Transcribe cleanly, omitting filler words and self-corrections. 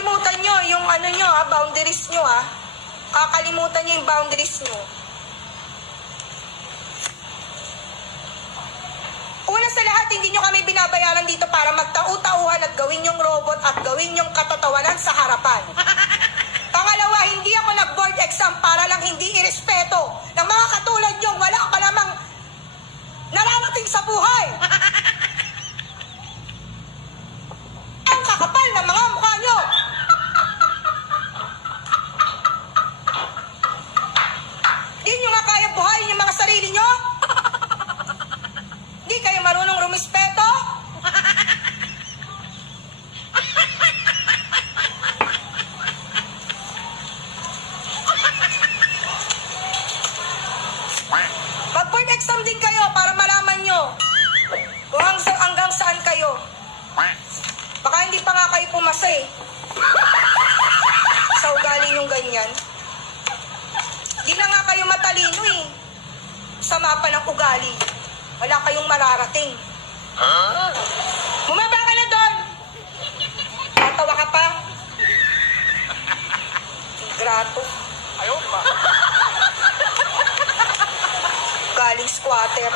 kakalimutan nyo yung ano nyo boundaries nyo Kakalimutan nyo yung boundaries nyo. Una sa lahat, hindi nyo kami binabayaran dito para magtau-tauhan at gawin yung robot at gawin yung katatawanan sa harapan. Pangalawa, hindi ako nag-board exam para lang hindi irespeto ng mga katulad nyo. Wala pa namang nararating sa buhay. Ang kakapal ng mga mukha nyo. Di nyo nga kaya buhayin yung mga sarili nyo? Di kayo marunong rumispeto? Mag-board exam din kayo para malaman nyo kung hanggang saan kayo. Baka hindi pa nga kayo pumasa sa ugali nyong ganyan. Di na nga kayo matalino sa mapa ng ugali. Wala kayong mararating. Bumaba ka na doon. Tatawa ka pa. Grato. Ayaw pa. Galing squatter.